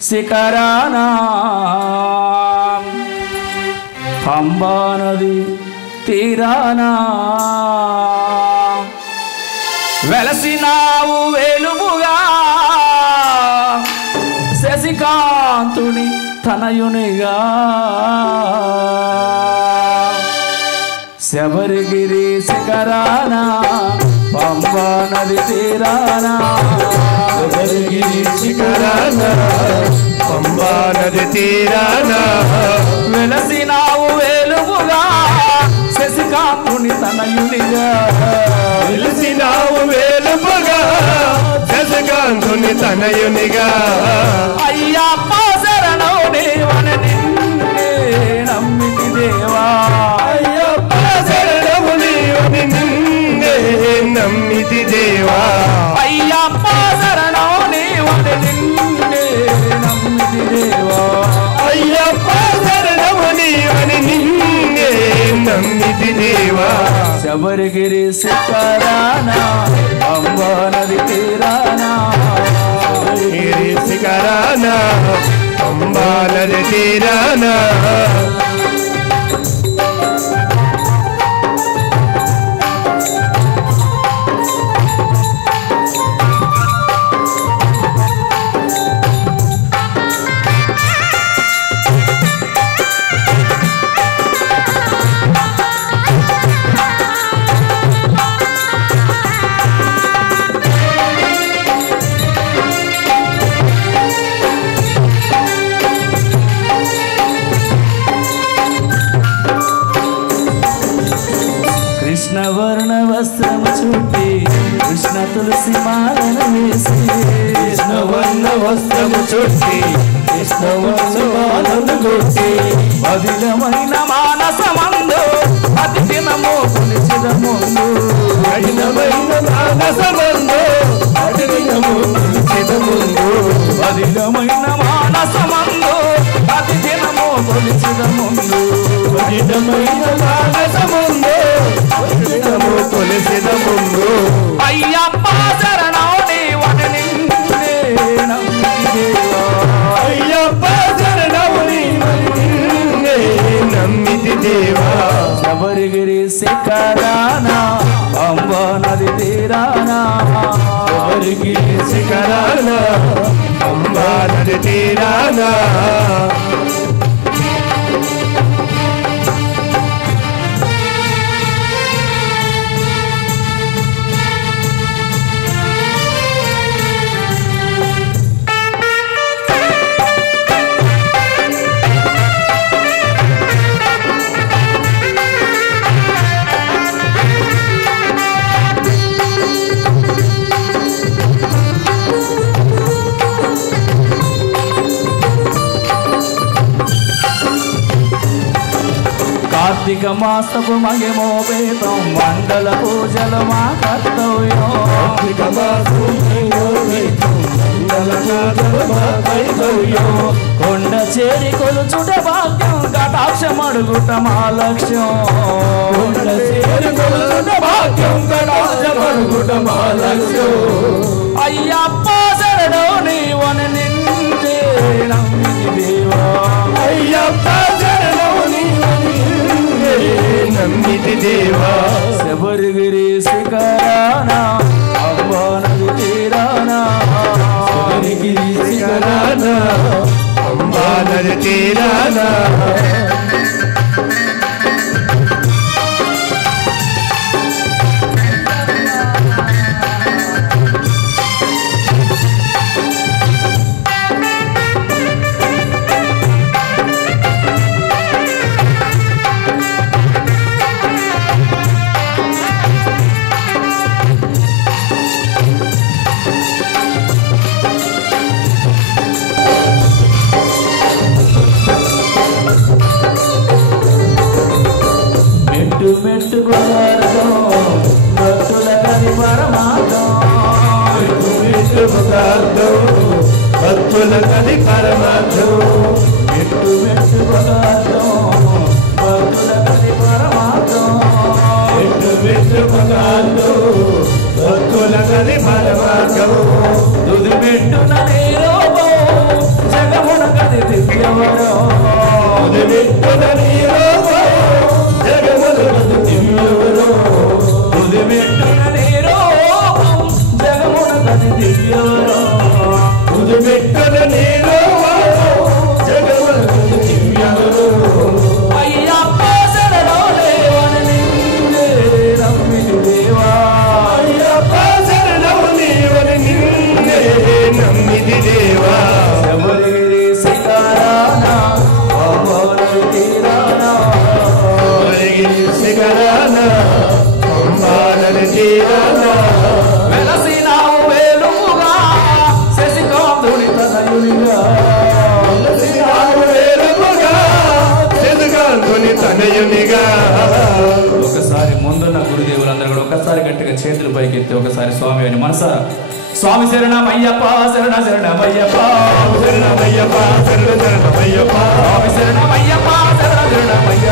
శిఖరాన పంబా నది తీరాన వెలసినావు వెలుగుగా శశికాంతుని తనయునిగా శబరిగిరి శిఖరాన పంబా నది తీరాన శబరిగిరి శిఖరాన పంబా నది తీరాన వెలసినావు వెలుగుగా శశికాంతుని తనయునిగా వెలిసినావు వెలుగుగా శశికాంతుని తనయునిగా అయ్యప్ప శరణం దేవన నిన్నే నమ్మితి దేవా అయ్యప్ప శరణము నీవని నిన్నే నమ్మితి దేవా అయ్యప్ప శరణం దేవన నిన్నే నమ్మితి దేవా అయ్యప్ప శరణము నీవని నిన్నే నమ్మితి దేవా శబరిగిరి శిఖరాన పంబా నది తీరాన శబరిగిరి శిఖరాన పంబా నది తీరాన కృష్ణవర్ణ వస్త్రము చుట్టి కృష్ణ తులసి మాలను వేసి కృష్ణవర్ణ వస్త్రము చుట్టి కృష్ణవర్ణ మాలను కొట్టి అదిలమైన మానసమందు అతి దినము కొలిచిన ముందు కఠినమైన మానసమందు అడిగినము నిలిచిన ముందు అదిలమైన మానసమందు అతి దినము కొలిచిన ముందు కఠినమైన మానసమందు అడిగినము కొలిసిన ముందు అయ్యప్ప శరణం దేవన నిన్నే నమ్మితి దేవా అయ్యప్ప శరణము నీవని నిన్నే నమ్మితి దేవా శబరిగిరి శిఖరాన పంబా నది తీరాన శబరిగిరి శిఖరాన పంబా నది తీరాన కార్తీక మాసపు మహిమోపేతం మండల పూజలు మా కర్తవ్యం కొండ చేరి కొలుచుట భాగ్యం కటాక్షం అడుగుట మా లక్ష్యం కొండ చేరి కొలుచుట భాగ్యం కటాక్షం అడుగుట మా లక్ష్యం అయ్యప్ప శరణం నీవన నిన్నే నమ్మితి దేవా అయ్యప్ప శరణము నీవని నిన్నే నమ్మితి దేవా శబరిగిరి శిఖరాన పంబా నది తీరాన శబరిగిరి శిఖరాన పంబా నది తీరాన మెట్టు మెట్టుకు మార్గం భక్తుల కది పరమార్థం భక్తుల కది పరమార్థం మెట్టు మెట్టుకు మార్గం భక్తుల కది పరమార్థం భక్తుల కది పరమార్థం తుది మెట్టున నీరూపం జగ శిఖరాన అంబా నది తీరాన వెలసినావు వేలుగా శశికాంతుని తనయునిగా తనయునిగా ఒకసారి ముందున్న గురుదేవులందరూ కూడా ఒకసారి గట్టిగా చేతులు పైకెత్తి ఒకసారి స్వామి అని మనసారా స్వామి శరణమయ్యప్ప శరణ శరణమయ్యప్ప శరణమయ్యప్ప శరణ శరణమయ్యప్ప స్వామి శరణమయ్యప్ప శరణ శరణమయ్యప్ప